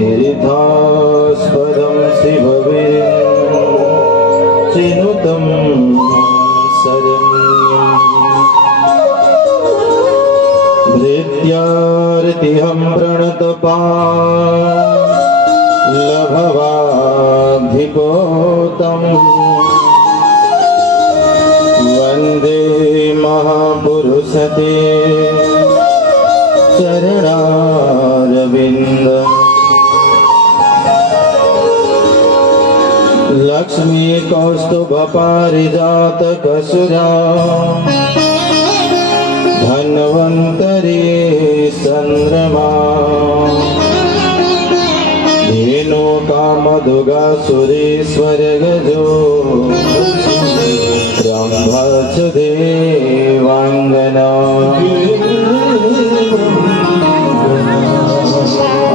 तीर्थास्पदं शिववे चिनुतं शरण्यं धृत्यार्तिहं प्रणतपाल्लभवाधिकोतं वन्दे महापुरुषते चरणारविन्दम् लक्ष्मी कौस्तुभ पारिजातकसुरा धन्वन्तरी चन्द्रमा धेनु कामधुगा सुरेश्वर गजो ब्रह्मच देवांगना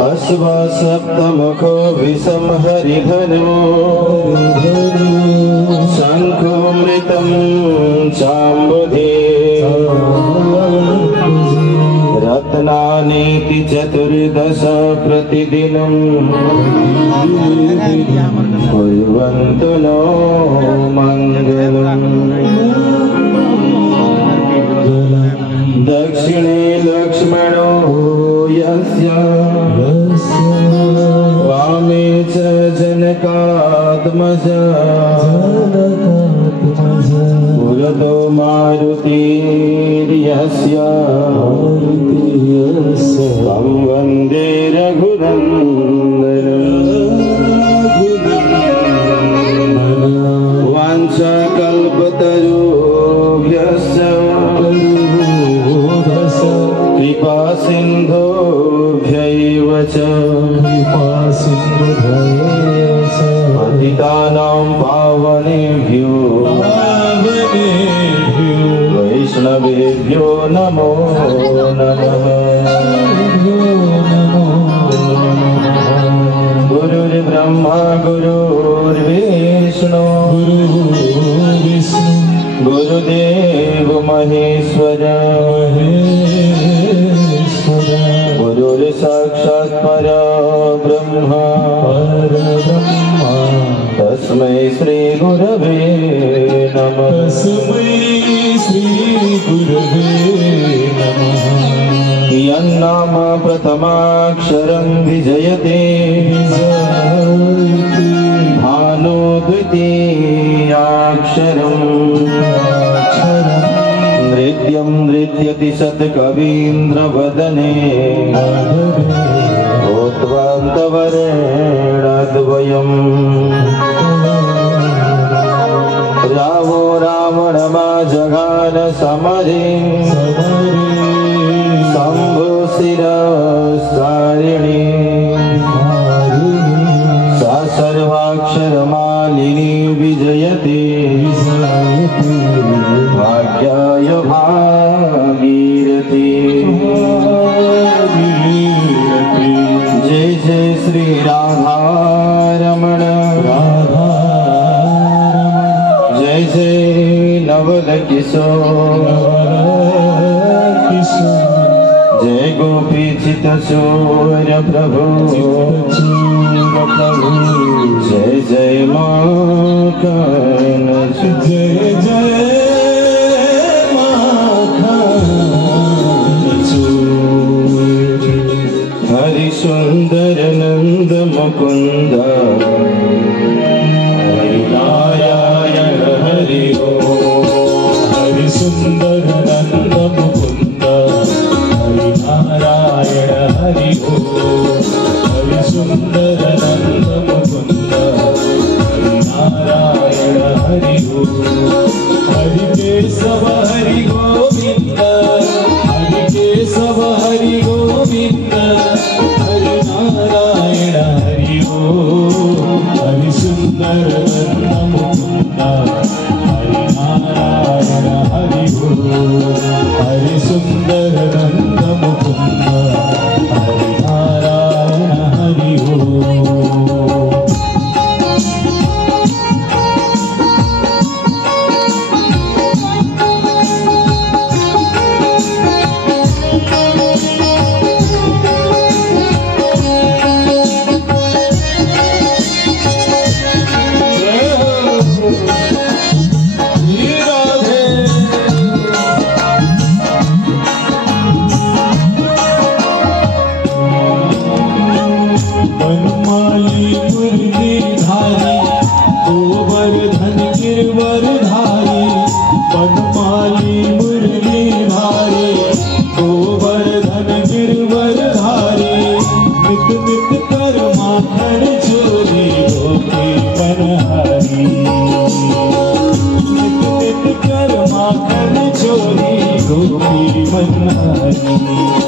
अश्व सप्तमुखो विषम हरिधनो शंखोमृतं चाम्बुधे रत्नानीति चतुर्दश प्रतिदिनं कुर्वन्तु नो मङ्गलम् दक्षिणे लक्ष्मणो यस्य वामे च जनकात्मज पुरतो मारुतिर्यस्य तं वन्दे रघुनन्दनम् वाञ्छाकल्पतरुभ्यश्च कृपा सिन्धुभ्यैव च पतितानां पावनेभ्यो वैष्णवेभ्यो नमो नमः। गुरुर्ब्रह्मा गुरुर्विष्णु गुरुदेव महेश्वर गुरुर्साक्षात् परब्रह्म तस्मै श्री गुरवे नमः। यन्नाम प्रथमाक्षरं विजयते भानो द्वितीयाक्षरम् नृत्यं नृत्यति शतकवीन्द्रवदने उत्वान्तवरेणद्वयम् रावो रावणमा जगान समरे शम्भुशिरसारिणी सा सर्वाक्षरमालिनी विजयते भाग्याय भागीरथी। जय जय श्री राधा रमण जय जय नवल किशोर जय गोपीचित शोर प्रभु जय जय माखन जय जय हरि सुंदर नंद मुकुंद हरि नारायण हरि ओम। हरि सुंदर नंद मुकुंद हरि नारायण हरि ओम। हरि सुंदर नंद मुकुंद हरि नारायण हरि ओम। हरि केशव हरि गोविंद हरि केशव हरि गोविंद हरि नारायण हरि ओम। हरि सुंदर नंद मुकुंद हरि नारायण हरि ओम। हरि सुंदर नंद मुकुंद हरि नारायण हरि ओम। धारी बनमाली मुरली धारी गोवर्धन गिरवर धारी नित नित कर माखन चोरी गोपी मनहारी नित नित कर माखन चोरी गोपी मनहारी